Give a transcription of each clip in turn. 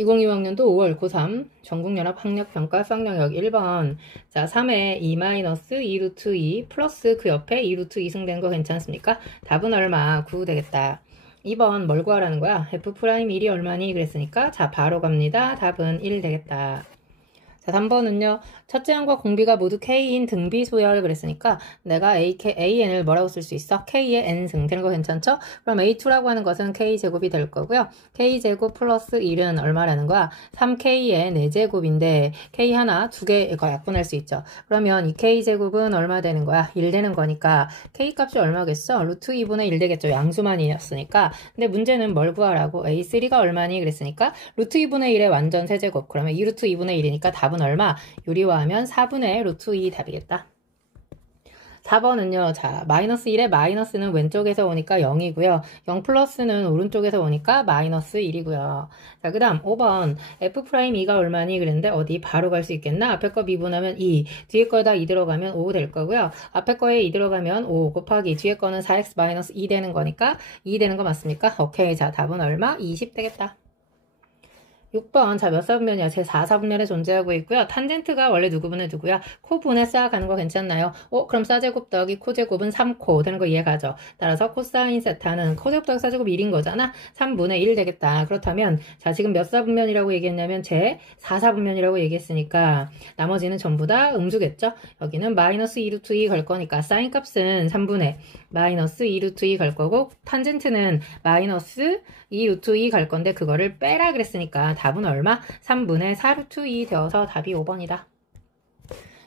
2025학년도 5월 고3 전국연합 학력평가 수학영역 1번. 자, 3에 2 루트 2 플러스 그 옆에 2 루트 2 승된 거 괜찮습니까? 답은 얼마? 9 되겠다. 2번 뭘 구하라는 거야? F'1이 얼마니? 그랬으니까 자, 바로 갑니다. 답은 1 되겠다. 자, 3번은요. 첫째 항과 공비가 모두 K인 등비소열 그랬으니까 내가 AN을 뭐라고 쓸 수 있어? K의 N승 되는 거 괜찮죠? 그럼 A2라고 하는 것은 K제곱이 될 거고요. K제곱 플러스 1은 얼마라는 거야? 3K의 4제곱인데 K 하나, 2개 이거 약분할 수 있죠. 그러면 이 K제곱은 얼마 되는 거야? 1 되는 거니까 K 값이 얼마겠어? 루트 2분의 1 되겠죠. 양수만이었으니까. 근데 문제는 뭘 구하라고? A3가 얼마니? 그랬으니까 루트 2분의 1의 완전 세제곱. 그러면 2 루트 2분의 1이니까 답은 얼마? 유리화하면 4분의 루트 2 답이겠다. 4번은요. 자, 마이너스 1에 마이너스는 왼쪽에서 오니까 0이고요. 0 플러스는 오른쪽에서 오니까 마이너스 1이고요. 자, 그 다음 5번 F'2가 얼마니? 그랬는데 어디 바로 갈 수 있겠나? 앞에 거 미분하면 2, 뒤에 거에다 2 들어가면 5 될 거고요. 앞에 거에 2 들어가면 5 곱하기 뒤에 거는 4x 마이너스 2 되는 거니까 2 되는 거 맞습니까? 오케이. 자, 답은 얼마? 20 되겠다. 6번. 자, 몇 사분면이야? 제 4사분면에 존재하고 있고요. 탄젠트가 원래 누구분의 누구야? 코분의 쌓아가는 거 괜찮나요? 그럼 싸제곱 더하기 코제곱은 3코 되는 거 이해가죠? 따라서 코사인 세타는 코제곱 더하기 싸제곱 1인 거잖아? 3분의 1 되겠다. 그렇다면 자, 지금 몇 사분면이라고 얘기했냐면 제 4사분면이라고 얘기했으니까 나머지는 전부 다 음수겠죠? 여기는 마이너스 2 루트 2 걸 거니까 사인 값은 3분의 마이너스 2 루트 2 갈 거고 탄젠트는 마이너스 2 루트 2 갈 건데 그거를 빼라 그랬으니까 답은 얼마? 3분의 4 루트 2 되어서 답이 5번이다.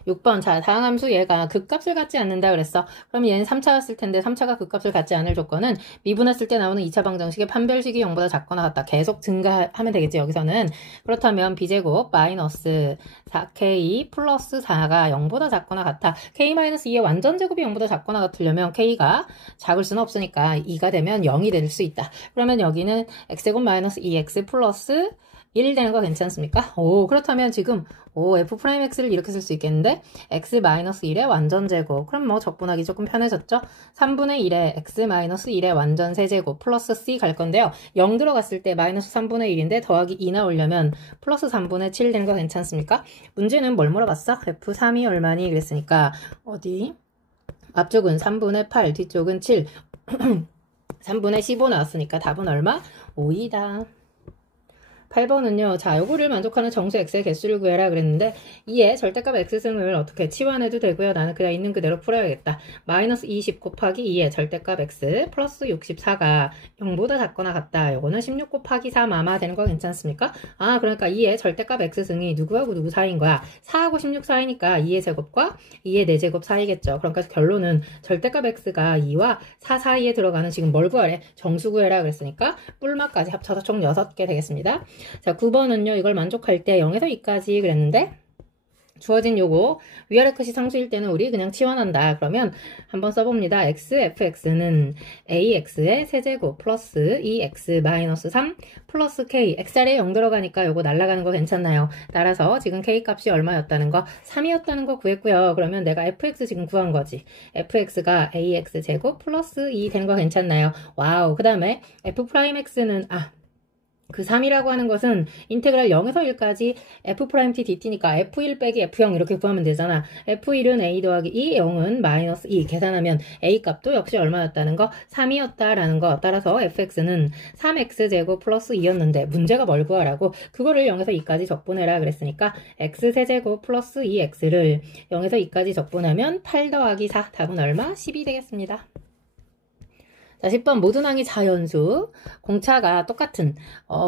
6번. 자, 다음 함수 얘가 극값을 갖지 않는다 그랬어. 그럼 얘는 3차가 쓸 텐데 3차가 극값을 갖지 않을 조건은 미분했을 때 나오는 2차 방정식의 판별식이 0보다 작거나 같다. 계속 증가하면 되겠지, 여기서는. 그렇다면 b제곱 마이너스 4k 플러스 4가 0보다 작거나 같아. k-2의 완전 제곱이 0보다 작거나 같으려면 k가 작을 수는 없으니까 2가 되면 0이 될 수 있다. 그러면 여기는 x제곱 마이너스 2x 플러스 1 되는 거 괜찮습니까? 그렇다면 지금 F'X를 이렇게 쓸 수 있겠는데 x-1의 완전 제곱. 그럼 뭐 적분하기 조금 편해졌죠? 3분의 1의 x-1의 완전 세제곱 플러스 c 갈 건데요. 0 들어갔을 때 마이너스 3분의 1인데 더하기 2 나오려면 플러스 3분의 7 되는 거 괜찮습니까? 문제는 뭘 물어봤어? F3이 얼마니? 그랬으니까 어디? 앞쪽은 3분의 8, 뒤쪽은 7. 3분의 15 나왔으니까 답은 얼마? 5이다. 8번은요. 자, 요거를 만족하는 정수 x의 개수를 구해라 그랬는데 2의 절대값 x승을 어떻게 치환해도 되고요. 나는 그냥 있는 그대로 풀어야겠다. 마이너스 20 곱하기 2의 절대값 x 플러스 64가 0보다 작거나 같다. 요거는 16 곱하기 3 아마 되는 거 괜찮습니까? 그러니까 2의 절대값 x승이 누구하고 누구 사이인 거야? 4하고 16 사이니까 2의 제곱과 2의 4제곱 사이겠죠. 그러니까 결론은 절대값 x가 2와 4 사이에 들어가는 지금 뭘 구하래? 정수 구해라 그랬으니까 뿔마까지 합쳐서 총 6개 되겠습니다. 자, 9번은요. 이걸 만족할 때 0에서 2까지 그랬는데 주어진 요거 위아래 컷이 상수일 때는 우리 그냥 치환한다. 그러면 한번 써봅니다. fx는 ax의 세제곱 플러스 2x 마이너스 3 플러스 k x자리에 0 들어가니까 요거 날아가는 거 괜찮나요? 따라서 지금 k 값이 얼마였다는 거? 3이었다는 거 구했고요. 그러면 내가 fx 지금 구한 거지. fx가 ax 제곱 플러스 2 되는 거 괜찮나요? 와우. 그 다음에 f'x는 그 3이라고 하는 것은 인테그랄 0에서 1까지 f't dt니까 f1 빼기 f0 이렇게 구하면 되잖아. f1은 a 더하기 2, 0은 마이너스 2 계산하면 a 값도 역시 얼마였다는 거? 3이었다라는 거. 따라서 fx는 3x제곱 플러스 2였는데 문제가 뭘 구하라고? 그거를 0에서 2까지 적분해라 그랬으니까 x세제곱 플러스 2x를 0에서 2까지 적분하면 8 더하기 4 답은 얼마? 12 되겠습니다. 자, 10번 모든 항이 자연수, 공차가 똑같은,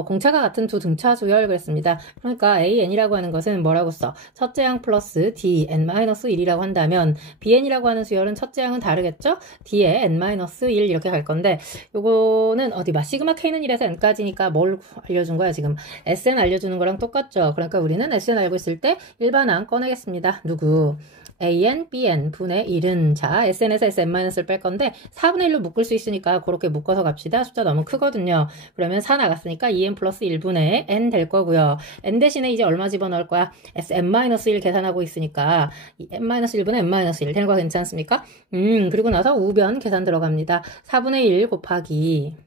공차가 같은 두 등차 수열 그랬습니다. 그러니까 AN이라고 하는 것은 뭐라고 써? 첫째 항 플러스 DN-1이라고 한다면 BN이라고 하는 수열은 첫째 항은 다르겠죠? D에 N-1 이렇게 갈 건데 요거는 어디 봐? 시그마 K는 1에서 N까지니까 뭘 알려준 거야 지금? SN 알려주는 거랑 똑같죠? 그러니까 우리는 SN 알고 있을 때 일반항 꺼내겠습니다. 누구? AN, BN 분의 1은 자 SN에서 SN-을 뺄 건데 4분의 1로 묶을 수 있으니까 그렇게 묶어서 갑시다. 숫자 너무 크거든요. 그러면 4 나갔으니까 2n 플러스 1분의 n 될 거고요. n 대신에 이제 얼마 집어넣을 거야? SN-1 계산하고 있으니까 n-1분의 n-1 되는 거 괜찮습니까? 그리고 나서 우변 계산 들어갑니다. 4분의 1 곱하기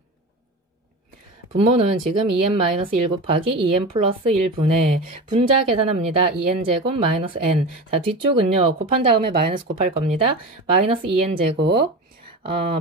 분모는 지금 2n-1 곱하기 2n 플러스 1분의 분자 계산합니다. 2n제곱 마이너스 n. 자, 뒤쪽은요. 곱한 다음에 마이너스 곱할 겁니다. 마이너스 2n제곱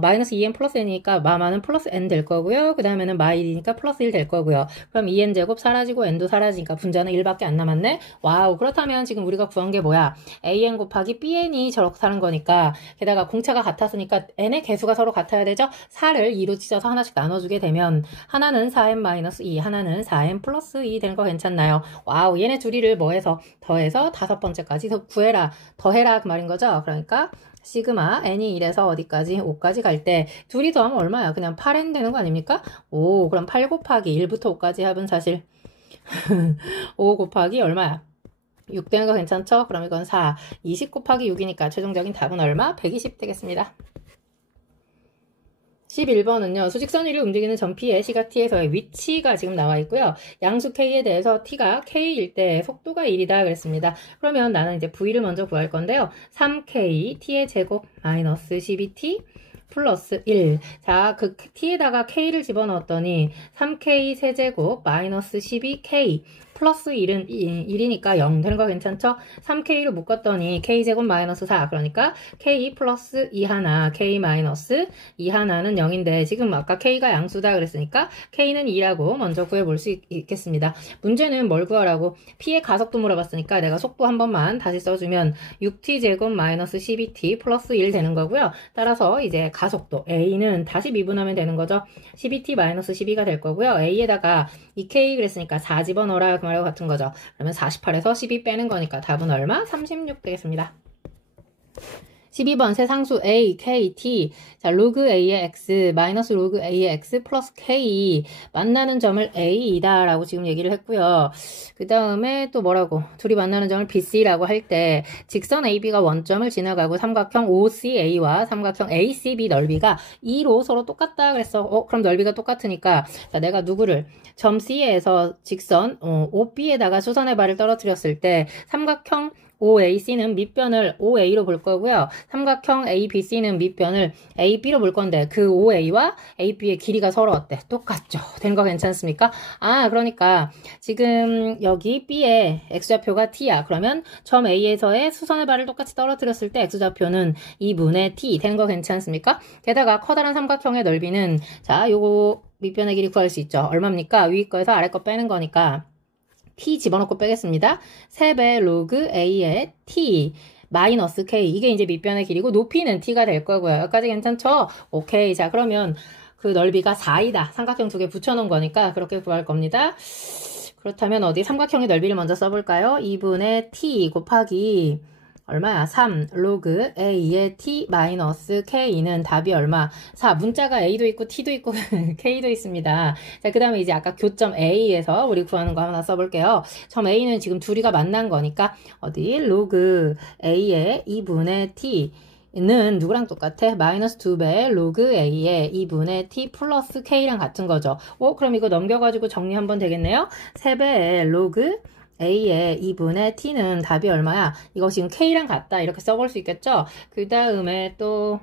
마이너스 2n 플러스 n이니까 마마는 플러스 n 될 거고요. 그 다음에는 마이니까 플러스 1 될 거고요. 그럼 2n제곱 사라지고 n도 사라지니까 분자는 1밖에 안 남았네. 와우. 그렇다면 지금 우리가 구한 게 뭐야? an 곱하기 bn이 저렇게 사는 거니까 게다가 공차가 같았으니까 n의 개수가 서로 같아야 되죠? 4를 2로 찢어서 하나씩 나눠주게 되면 하나는 4n-2 하나는 4n 플러스 2 되는 거 괜찮나요? 와우. 얘네 둘이를 뭐해서 더해서 다섯 번째까지 구해라. 더해라 그 말인 거죠? 그러니까 시그마 n이 1에서 어디까지? 5까지 갈 때 둘이 더하면 얼마야? 그냥 8n 되는 거 아닙니까? 오, 그럼 8 곱하기 1부터 5까지 합은 사실 5 곱하기 얼마야? 6 되는 거 괜찮죠? 그럼 이건 4, 20 곱하기 6이니까 최종적인 답은 얼마? 120 되겠습니다. 11번은요. 수직선 위를 움직이는 점 P의 시각 T에서의 위치가 지금 나와 있고요. 양수 K에 대해서 T가 K일 때 속도가 1이다 그랬습니다. 그러면 나는 이제 V를 먼저 구할 건데요. 3K T의 제곱 마이너스 12T 플러스 1. 자, 그 T에다가 K를 집어넣었더니 3K 세제곱 마이너스 12K 플러스 1은 1이니까 0 되는 거 괜찮죠? 3K로 묶었더니 K제곱 마이너스 4. 그러니까 K 플러스 2 하나, K 마이너스 2 하나는 0인데 지금 아까 K가 양수다 그랬으니까 K는 2라고 먼저 구해볼 수 있겠습니다. 문제는 뭘 구하라고? P의 가속도 물어봤으니까 내가 속도 한 번만 다시 써주면 6T제곱 마이너스 12T 플러스 1 되는 거고요. 따라서 이제 가속도 A는 다시 미분하면 되는 거죠. 12T 마이너스 12가 될 거고요. A에다가 2K 그랬으니까 4 집어넣어라 그 말하고 같은 거죠. 그러면 48에서 12 빼는 거니까 답은 얼마? 36 되겠습니다. 12번 세상수 A, K, T. 자, 로그 A의 X, 마이너스 로그 A의 X 플러스 K. 만나는 점을 A이다 라고 지금 얘기를 했고요. 그 다음에 또 뭐라고? 둘이 만나는 점을 BC라고 할 때 직선 AB가 원점을 지나가고 삼각형 OCA와 삼각형 ACB 넓이가 2로 서로 똑같다 그랬어. 그럼 넓이가 똑같으니까 자, 내가 누구를 점 C에서 직선 OB에다가 수선의 발을 떨어뜨렸을 때 삼각형 OAC는 밑변을 OA로 볼 거고요. 삼각형 ABC는 밑변을 AB로 볼 건데 그 OA와 AB의 길이가 서로 어때? 똑같죠. 된 거 괜찮습니까? 아, 그러니까 지금 여기 B의 X좌표가 T야. 그러면 점 A에서의 수선의 발을 똑같이 떨어뜨렸을 때 X좌표는 2분의 T 된 거 괜찮습니까? 게다가 커다란 삼각형의 넓이는 자, 요거 밑변의 길이 구할 수 있죠. 얼마입니까? 위 거에서 아래 거 빼는 거니까 T 집어넣고 빼겠습니다. 3배 로그 A의 T 마이너스 K 이게 이제 밑변의 길이고 높이는 T가 될 거고요. 여기까지 괜찮죠? 오케이. 자, 그러면 그 넓이가 4이다. 삼각형 두 개 붙여놓은 거니까 그렇게 구할 겁니다. 그렇다면 어디 삼각형의 넓이를 먼저 써볼까요? 2분의 T 곱하기 얼마야? 3 로그 A의 T 마이너스 K는 답이 얼마? 4. 문자가 A도 있고 T도 있고 K도 있습니다. 자, 그 다음에 이제 아까 교점 A에서 우리 구하는 거 하나 써볼게요. 점 A는 지금 둘이가 만난 거니까 어디? 로그 A의 2분의 T 는 누구랑 똑같아? 마이너스 2배 로그 A의 2분의 T 플러스 K랑 같은 거죠. 그럼 이거 넘겨가지고 정리 한번 되겠네요. 3배의 로그 A의 2분의 T는 답이 얼마야? 이거 지금 K랑 같다. 이렇게 써볼 수 있겠죠? 그 다음에 또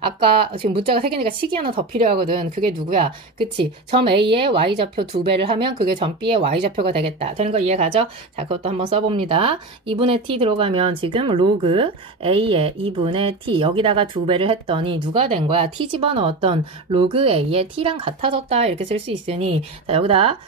아까 지금 문자가 3개니까 식이 하나 더 필요하거든. 그게 누구야? 그치? 점 A의 Y좌표 2배를 하면 그게 점 B의 Y좌표가 되겠다. 되는 거 이해가죠? 자, 그것도 한번 써봅니다. 2분의 T 들어가면 지금 로그 A의 2분의 T 여기다가 2배를 했더니 누가 된 거야? T 집어넣었던 로그 A의 T랑 같아졌다. 이렇게 쓸 수 있으니 자, 여기다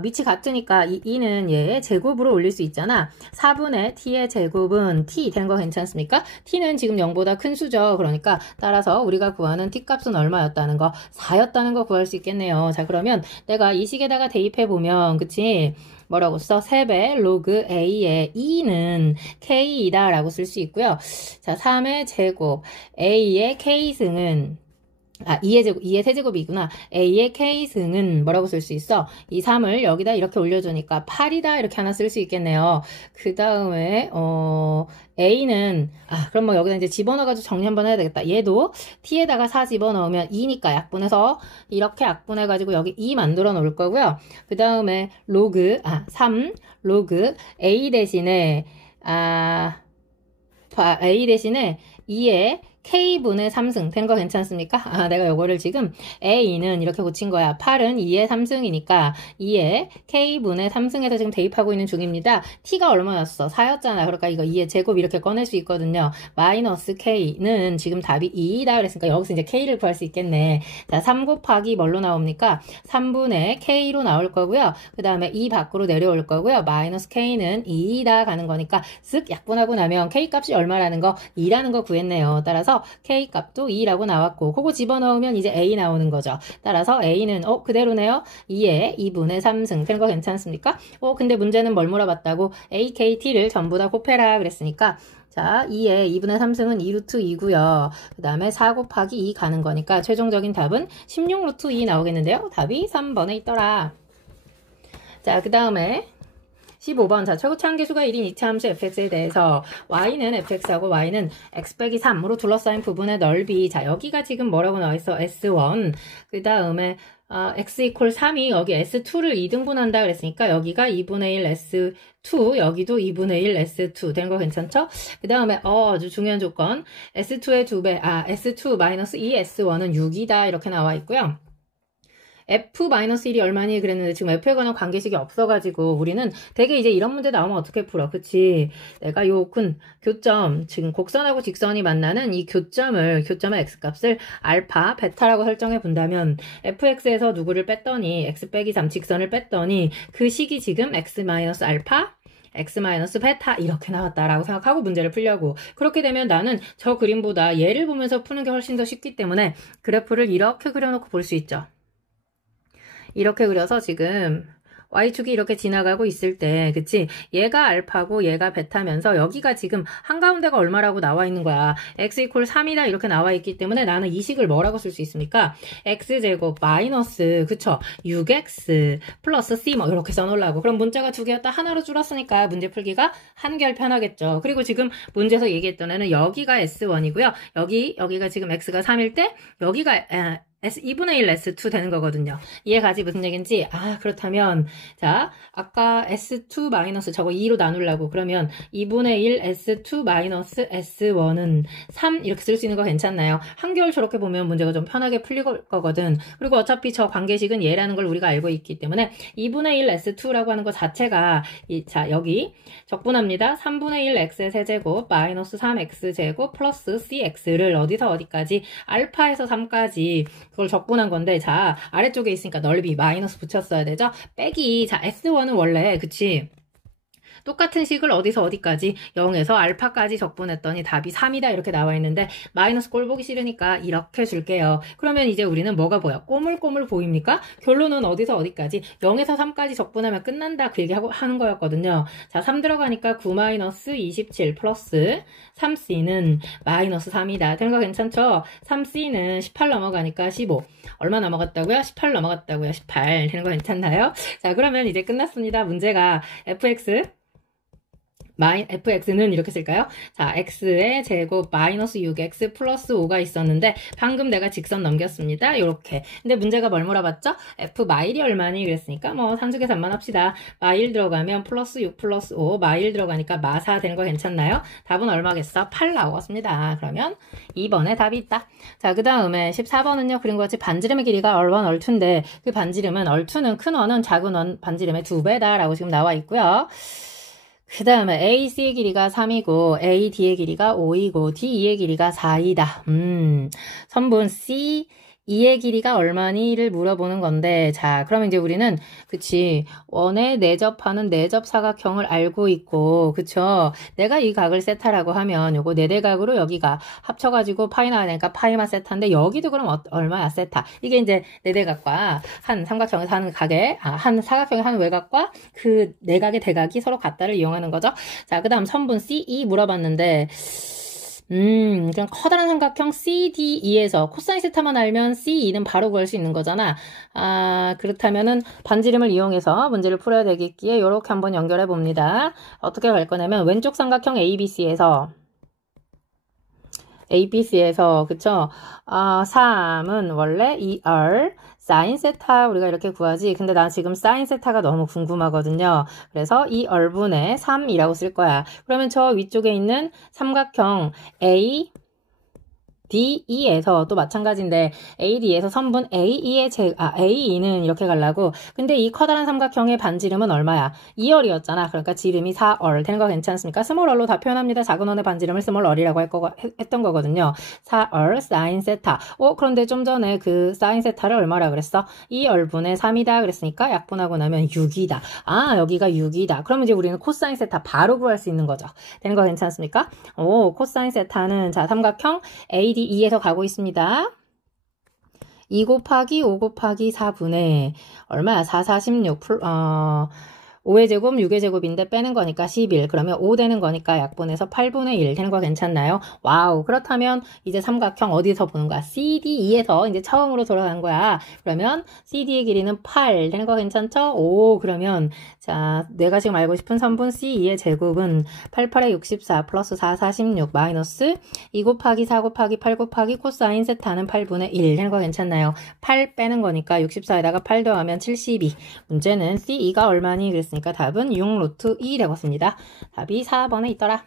밑이 같으니까 이는 얘의 제곱으로 올릴 수 있잖아. 4분의 T의 제곱은 T 되는 거 괜찮습니까? T는 지금 0보다 큰 수죠. 그러니까 따라서 우리가 구하는 T 값은 얼마였다는 거? 4였다는 거 구할 수 있겠네요. 자, 그러면 내가 이 식에다가 대입해보면 그치? 뭐라고 써? 3배 로그 A의 2는 K이다 라고 쓸 수 있고요. 자, 3의 제곱 A의 K승은 2의 세제곱이구나. A의 K승은 뭐라고 쓸 수 있어? 이 3을 여기다 이렇게 올려주니까 8이다 이렇게 하나 쓸 수 있겠네요. 그 다음에 A는 그럼 뭐 여기다 이제 집어넣어가지고 정리 한번 해야 되겠다. 얘도 T에다가 4 집어넣으면 2니까 약분해서 이렇게 약분해가지고 여기 2 만들어 놓을 거고요. 그 다음에 로그 3 로그 A 대신에 A 대신에 2의 K분의 3승 된 거 괜찮습니까? 아, 내가 요거를 지금 A는 이렇게 고친 거야. 8은 2의 3승이니까 2의 K분의 3승에서 지금 대입하고 있는 중입니다. T가 얼마였어? 4였잖아. 그러니까 이거 2의 제곱 이렇게 꺼낼 수 있거든요. 마이너스 K는 지금 답이 2다 그랬으니까 여기서 이제 K를 구할 수 있겠네. 자, 3 곱하기 뭘로 나옵니까? 3분의 K로 나올 거고요. 그 다음에 2 밖으로 내려올 거고요. 마이너스 K는 2다 가는 거니까 쓱 약분하고 나면 K 값이 얼마라는 거? 2라는 거 구했네요. 따라서 K 값도 2라고 나왔고 그거 집어넣으면 이제 A 나오는 거죠. 따라서 A는 그대로네요. 2에 2분의 3승 된 거 괜찮습니까? 근데 문제는 뭘 물어봤다고? A, K, T를 전부 다 곱해라 그랬으니까 자, 2에 2분의 3승은 2루트 2고요. 그 다음에 4 곱하기 2 가는 거니까 최종적인 답은 16루트 2 나오겠는데요. 답이 3번에 있더라. 자, 그 다음에 15번. 자, 최고치 한계수가 1인 이차함수 fx에 대해서 y는 fx하고 y는 x 빼기 3으로 둘러싸인 부분의 넓이. 자, 여기가 지금 뭐라고 나와있어? S1. 그 다음에 x 이퀄 3이 여기 S2를 2등분한다 그랬으니까 여기가 2분의 1 S2, 여기도 2분의 1 S2 된 거 괜찮죠? 그 다음에 아주 중요한 조건 S2의 2배, S2 마이너스 2 S1은 6이다 이렇게 나와 있고요. F-1이 얼마니 그랬는데 지금 F에 관한 관계식이 없어가지고 우리는 되게 이제 이런 문제 나오면 어떻게 풀어? 그치? 내가 요 교점, 지금 곡선하고 직선이 만나는 이 교점의 X값을 알파, 베타라고 설정해 본다면 Fx에서 누구를 뺐더니 X 빼기 3 직선을 뺐더니 그 식이 지금 X-알파 X- 베타 이렇게 나왔다라고 생각하고 문제를 풀려고. 그렇게 되면 나는 저 그림보다 얘를 보면서 푸는 게 훨씬 더 쉽기 때문에 그래프를 이렇게 그려놓고 볼 수 있죠. 이렇게 그려서 지금 Y축이 이렇게 지나가고 있을 때, 그치? 얘가 알파고 얘가 베타면서 여기가 지금 한가운데가 얼마라고 나와 있는 거야. x 이퀄 3이다 이렇게 나와 있기 때문에 나는 이 식을 뭐라고 쓸 수 있습니까? x제곱 마이너스, 그쵸? 6x 플러스 c 뭐 이렇게 써놓으려고. 그럼 문자가 두 개였다 하나로 줄었으니까 문제 풀기가 한결 편하겠죠. 그리고 지금 문제에서 얘기했던 애는 여기가 S1이고요. 여기가 지금 x가 3일 때 여기가 2분의 1 S2 되는 거거든요. 이해가지 무슨 얘기인지? 그렇다면 자, 아까 S2 마이너스 저거 2로 나누려고 그러면 2분의 1 S2 마이너스 S1은 3 이렇게 쓸 수 있는 거 괜찮나요? 한겨울 저렇게 보면 문제가 좀 편하게 풀릴 거거든. 그리고 어차피 저 관계식은 얘라는 걸 우리가 알고 있기 때문에 2분의 1 S2라고 하는 거 자체가 자, 여기 적분합니다. 3분의 1 X의 세제곱 마이너스 3X제곱 플러스 CX를 어디서 어디까지? 알파에서 3까지 그걸 적분한 건데, 자, 아래쪽에 있으니까 넓이 마이너스 붙였어야 되죠? 빼기, 자, S1은 원래, 그치? 똑같은 식을 어디서 어디까지 0에서 알파까지 적분했더니 답이 3이다 이렇게 나와 있는데 마이너스 꼴 보기 싫으니까 이렇게 줄게요. 그러면 이제 우리는 뭐가 보여? 꼬물꼬물 보입니까? 결론은 어디서 어디까지 0에서 3까지 적분하면 끝난다 그 얘기 하는 거였거든요. 자, 3 들어가니까 9 마이너스 27 플러스 3c는 마이너스 3이다. 된 거 괜찮죠? 3c는 18 넘어가니까 15. 얼마 넘어갔다고요? 18 넘어갔다고요. 18. 되는 거 괜찮나요? 자, 그러면 이제 끝났습니다. 문제가 fx는 이렇게 쓸까요? 자, x의 제곱 마이너스 6x 플러스 5가 있었는데 방금 내가 직선 넘겼습니다. 요렇게. 근데 문제가 뭘 물어봤죠? f 마일이 얼마니? 그랬으니까 뭐 산수계산만 합시다. 마일 들어가면 플러스 6 플러스 5 마일 들어가니까 마4 되는 거 괜찮나요? 답은 얼마겠어? 8 나오겠습니다. 그러면 2번에 답이 있다. 자, 그 다음에 14번은요. 그린 것 같이 반지름의 길이가 얼1 얼2인데 그 반지름은 얼2는 큰 원은 작은 원 반지름의 2배다 라고 지금 나와 있고요. 그 다음에 AC의 길이가 3이고 AD의 길이가 5이고 DE의 길이가 4이다. 선분 CE의 길이가 얼마니를 물어보는 건데 자 그러면 이제 우리는 그치 원에 내접하는 내접 사각형을 알고 있고 그쵸 내가 이 각을 세타라고 하면 요거 네대각으로 여기가 합쳐가지고 파이 나니까 파이만 세타인데 여기도 그럼 얼마야 세타 이게 이제 네대각과 한 삼각형에서 하는 각의 한 사각형의 한 외곽과 그 내각의 대각이 서로 같다를 이용하는 거죠. 자 그 다음 선분 CE 물어봤는데 그냥 커다란 삼각형 CDE에서 코사인 세타만 알면 CE는 바로 구할 수 있는 거잖아. 그렇다면은 반지름을 이용해서 문제를 풀어야 되겠기에 이렇게 한번 연결해 봅니다. 어떻게 갈 거냐면 왼쪽 삼각형 ABC에서 그쵸? 3은 원래 2R 사인 세타 우리가 이렇게 구하지. 근데 난 지금 사인 세타가 너무 궁금하거든요. 그래서 2R분의 3이라고 쓸 거야. 그러면 저 위쪽에 있는 삼각형 A DE에서 또 마찬가지인데 AD에서 선분 AE는 이렇게 가려고. 근데 이 커다란 삼각형의 반지름은 얼마야? 2얼이었잖아. 그러니까 지름이 4얼 되는 거 괜찮습니까? 스몰 얼로 다 표현합니다. 작은 원의 반지름을 스몰 얼이라고 했던 거거든요. 4얼 사인 세타. 그런데 좀 전에 그 사인 세타를 얼마라 그랬어? 2얼분의 3이다 그랬으니까 약분하고 나면 6이다. 여기가 6이다. 그러면 이제 우리는 코사인 세타 바로 구할 수 있는 거죠. 되는 거 괜찮습니까? 코사인 세타는 자 삼각형 ADE에서 가고 있습니다. 2 곱하기 5 곱하기 4분의 얼마야? 4, 46 5의 제곱, 6의 제곱인데 빼는 거니까 11. 그러면 5 되는 거니까 약분해서 8분의 1 되는 거 괜찮나요? 와우. 그렇다면 이제 삼각형 어디서 보는 거야? CDE에서 이제 처음으로 돌아간 거야. 그러면 CD의 길이는 8 되는 거 괜찮죠? 그러면 자, 내가 지금 알고 싶은 선분 CE의 제곱은 88에 64 플러스 4, 46 마이너스 2 곱하기 4 곱하기 8 곱하기 코사인 세타는 8분의 1 되는 거 괜찮나요? 8 빼는 거니까 64에다가 8 더하면 72. 문제는 CE가 얼마니? 그랬으니까 답은 6 루트 2 되겠습니다. 답이 4번에 있더라.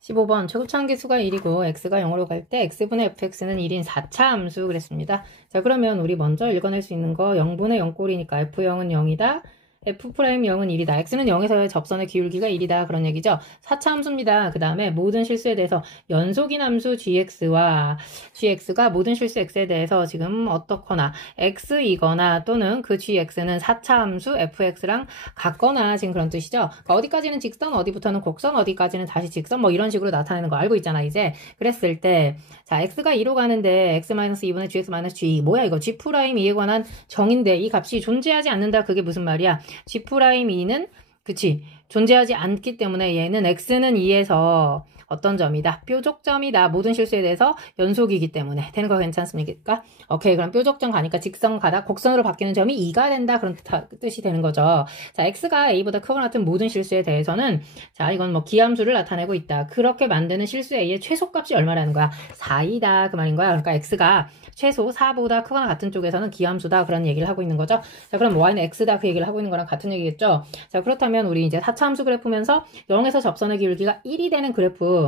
15번 초급차함계수가 1이고 x가 0으로 갈 때 x분의 fx는 1인 4차 함수 그랬습니다. 자 그러면 우리 먼저 읽어낼 수 있는 거 0분의 0꼴이니까 f0은 0이다. f'0은 1이다. x는 0에서의 접선의 기울기가 1이다. 그런 얘기죠. 4차 함수입니다. 그 다음에 모든 실수에 대해서 연속인 함수 gx와 gx가 모든 실수 x에 대해서 지금 어떻거나 x이거나 또는 그 gx는 4차 함수 fx랑 같거나 지금 그런 뜻이죠. 그러니까 어디까지는 직선, 어디부터는 곡선, 어디까지는 다시 직선 뭐 이런 식으로 나타내는 거 알고 있잖아 이제. 그랬을 때 자 x가 2로 가는데 x-2분의 gx-g 뭐야 이거 g'2에 관한 정인데 이 값이 존재하지 않는다. 그게 무슨 말이야? G'2는 그치 존재하지 않기 때문에 얘는 x는 2에서 어떤 점이다? 뾰족점이다. 모든 실수에 대해서 연속이기 때문에 되는 거 괜찮습니까? 오케이 그럼 뾰족점 가니까 직선 가다 곡선으로 바뀌는 점이 2가 된다. 그런 뜻이 되는 거죠. 자 x가 a보다 크거나 같은 모든 실수에 대해서는 자 이건 뭐 기함수를 나타내고 있다. 그렇게 만드는 실수 a의 최소값이 얼마라는 거야? 4이다 그 말인 거야. 그러니까 x가 최소 4보다 크거나 같은 쪽에서는 기함수다. 그런 얘기를 하고 있는 거죠. 자 그럼 y는 x다 그 얘기를 하고 있는 거랑 같은 얘기겠죠. 자 그렇다면 우리 이제 4차 함수 그래프면서 0에서 접선의 기울기가 1이 되는 그래프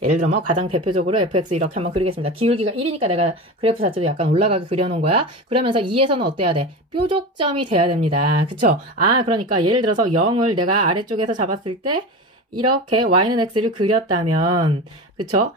예를 들어 뭐 가장 대표적으로 fx 이렇게 한번 그리겠습니다. 기울기가 1이니까 내가 그래프 자체도 약간 올라가게 그려놓은 거야. 그러면서 2에서는 어때야 돼? 뾰족점이 돼야 됩니다. 그쵸? 그러니까 예를 들어서 0을 내가 아래쪽에서 잡았을 때 이렇게 y는 x를 그렸다면 그쵸?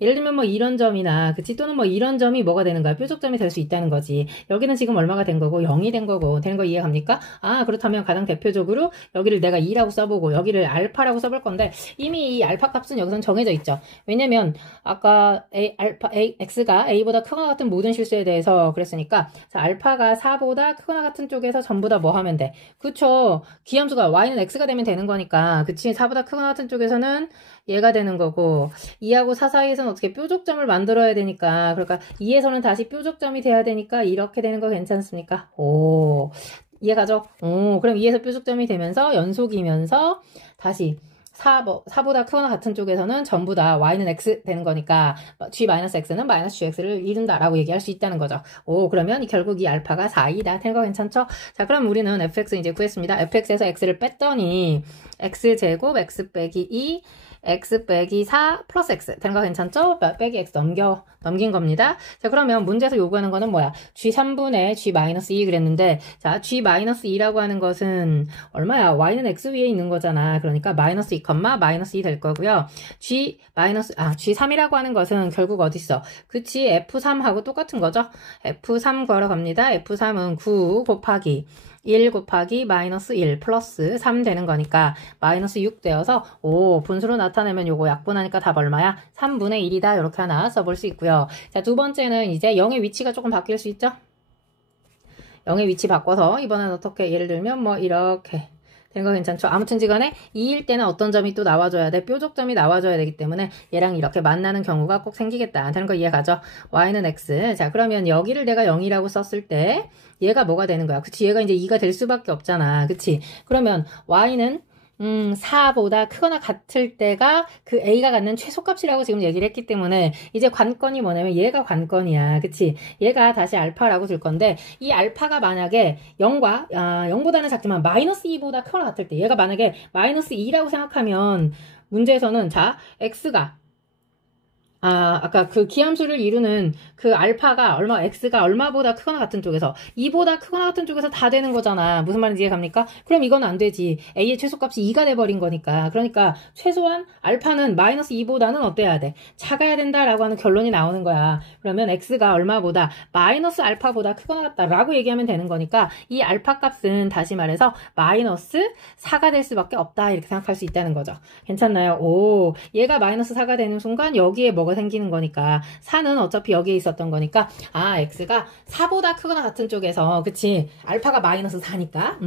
예를 들면 뭐 이런 점이나 그치 또는 뭐 이런 점이 뭐가 되는 거야? 뾰족점이 될 수 있다는 거지. 여기는 지금 얼마가 된 거고 0이 된 거고 되는 거 이해 갑니까? 그렇다면 가장 대표적으로 여기를 내가 2라고 써보고 여기를 알파라고 써볼 건데 이미 이 알파 값은 여기선 정해져 있죠. 왜냐면 아까 x가 a보다 크거나 같은 모든 실수에 대해서 그랬으니까 자, 알파가 4보다 크거나 같은 쪽에서 전부 다 뭐 하면 돼? 그쵸? 기함수가 y는 x가 되면 되는 거니까 그치? 4보다 크거나 같은 쪽에서는 얘가 되는 거고 2하고 4 사이에서는 어떻게 뾰족점을 만들어야 되니까 그러니까 2에서는 다시 뾰족점이 돼야 되니까 이렇게 되는 거 괜찮습니까? 이해가죠? 그럼 2에서 뾰족점이 되면서 연속이면서 다시 4보다 크거나 같은 쪽에서는 전부 다 y는 x 되는 거니까 g-x는 마이너스 gx를 이룬다라고 얘기할 수 있다는 거죠. 그러면 결국 이 알파가 4이다. 되는 거 괜찮죠? 자 그럼 우리는 fx 이제 구했습니다. fx에서 x를 뺐더니 x제곱 x 빼기 2 x 빼기 4 플러스 x 되는 거 괜찮죠? 빼기 x 넘긴 겁니다. 자 그러면 문제에서 요구하는 거는 뭐야? g3분의 g-2 그랬는데 자 g-2라고 하는 것은 얼마야? y는 x 위에 있는 거잖아. 그러니까 마이너스 2, 마이너스 2 될 거고요. g3이라고 하는 것은 결국 어디 있어? 그치 f3하고 똑같은 거죠? f3 걸어갑니다. f3은 9 곱하기 1 곱하기 마이너스 1 플러스 3 되는 거니까 마이너스 6 되어서 분수로 나타내면 요거 약분하니까 답 얼마야? 3분의 1이다. 이렇게 하나 써볼 수 있고요. 자, 두 번째는 이제 0의 위치가 조금 바뀔 수 있죠? 0의 위치 바꿔서 이번엔 어떻게 예를 들면 뭐 이렇게 되는 거 괜찮죠? 아무튼 간에 2일 때는 어떤 점이 또 나와줘야 돼? 뾰족점이 나와줘야 되기 때문에 얘랑 이렇게 만나는 경우가 꼭 생기겠다. 되는 거 이해가죠? y는 x. 자 그러면 여기를 내가 0이라고 썼을 때 얘가 뭐가 되는 거야? 그치? 얘가 이제 2가 될 수밖에 없잖아. 그치? 그러면 y는 4보다 크거나 같을 때가 그 a가 갖는 최소값이라고 지금 얘기를 했기 때문에 이제 관건이 뭐냐면 얘가 관건이야. 그치? 얘가 다시 알파라고 줄 건데 이 알파가 만약에 0보다는 작지만 마이너스 2보다 크거나 같을 때 얘가 만약에 마이너스 2라고 생각하면 문제에서는 자 x가 아까 그 기함수를 이루는 그 알파가 x가 얼마보다 크거나 같은 쪽에서 2보다 크거나 같은 쪽에서 다 되는 거잖아. 무슨 말인지 이해갑니까? 그럼 이건 안 되지. a의 최소값이 2가 돼버린 거니까. 그러니까 최소한 알파는 마이너스 2보다는 어때야 돼? 작아야 된다라고 하는 결론이 나오는 거야. 그러면 x가 얼마보다 마이너스 알파보다 크거나 같다라고 얘기하면 되는 거니까 이 알파 값은 다시 말해서 마이너스 4가 될 수밖에 없다. 이렇게 생각할 수 있다는 거죠. 괜찮나요? 오, 얘가 마이너스 4가 되는 순간 여기에 뭐가 생기는 거니까 4는 어차피 여기에 있었던 거니까 x가 4보다 크거나 같은 쪽에서 그치 알파가 마이너스 4니까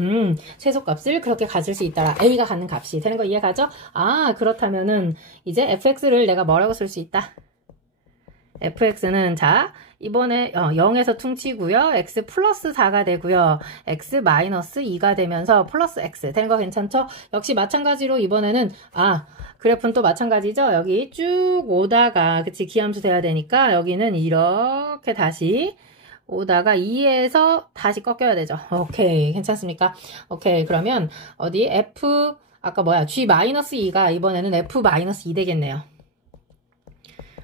최소값을 그렇게 가질 수 있다라 a가 갖는 값이 되는 거 이해가죠? 그렇다면은 이제 fx를 내가 뭐라고 쓸 수 있다? fx는 자 이번에 0에서 퉁치고요. x 플러스 4가 되고요. x 마이너스 2가 되면서 플러스 x 되는 거 괜찮죠? 역시 마찬가지로 이번에는 그래프는 또 마찬가지죠? 여기 쭉 오다가 그치 기함수 돼야 되니까 여기는 이렇게 다시 오다가 2에서 다시 꺾여야 되죠. 오케이 괜찮습니까? 오케이 그러면 어디 f 아까 뭐야 g-2가 이번에는 f-2 되겠네요.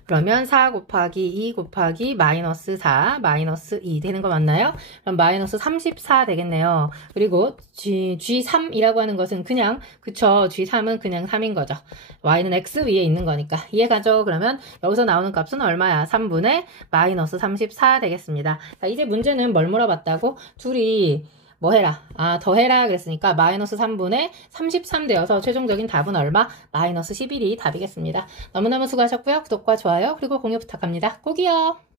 그러면 4 곱하기 2 곱하기 마이너스 4 마이너스 2 되는 거 맞나요? 그럼 마이너스 34 되겠네요. 그리고 G3이라고 하는 것은 그냥 그쵸 G3은 그냥 3인 거죠. Y는 X 위에 있는 거니까 이해가죠? 그러면 여기서 나오는 값은 얼마야? 3분의 마이너스 34 되겠습니다. 자, 이제 문제는 뭘 물어봤다고? 둘이 뭐 해라? 더해라 그랬으니까 마이너스 3분의 33 되어서 최종적인 답은 얼마? 마이너스 11이 답이겠습니다. 너무너무 수고하셨고요. 구독과 좋아요 그리고 공유 부탁합니다. 꼭이요.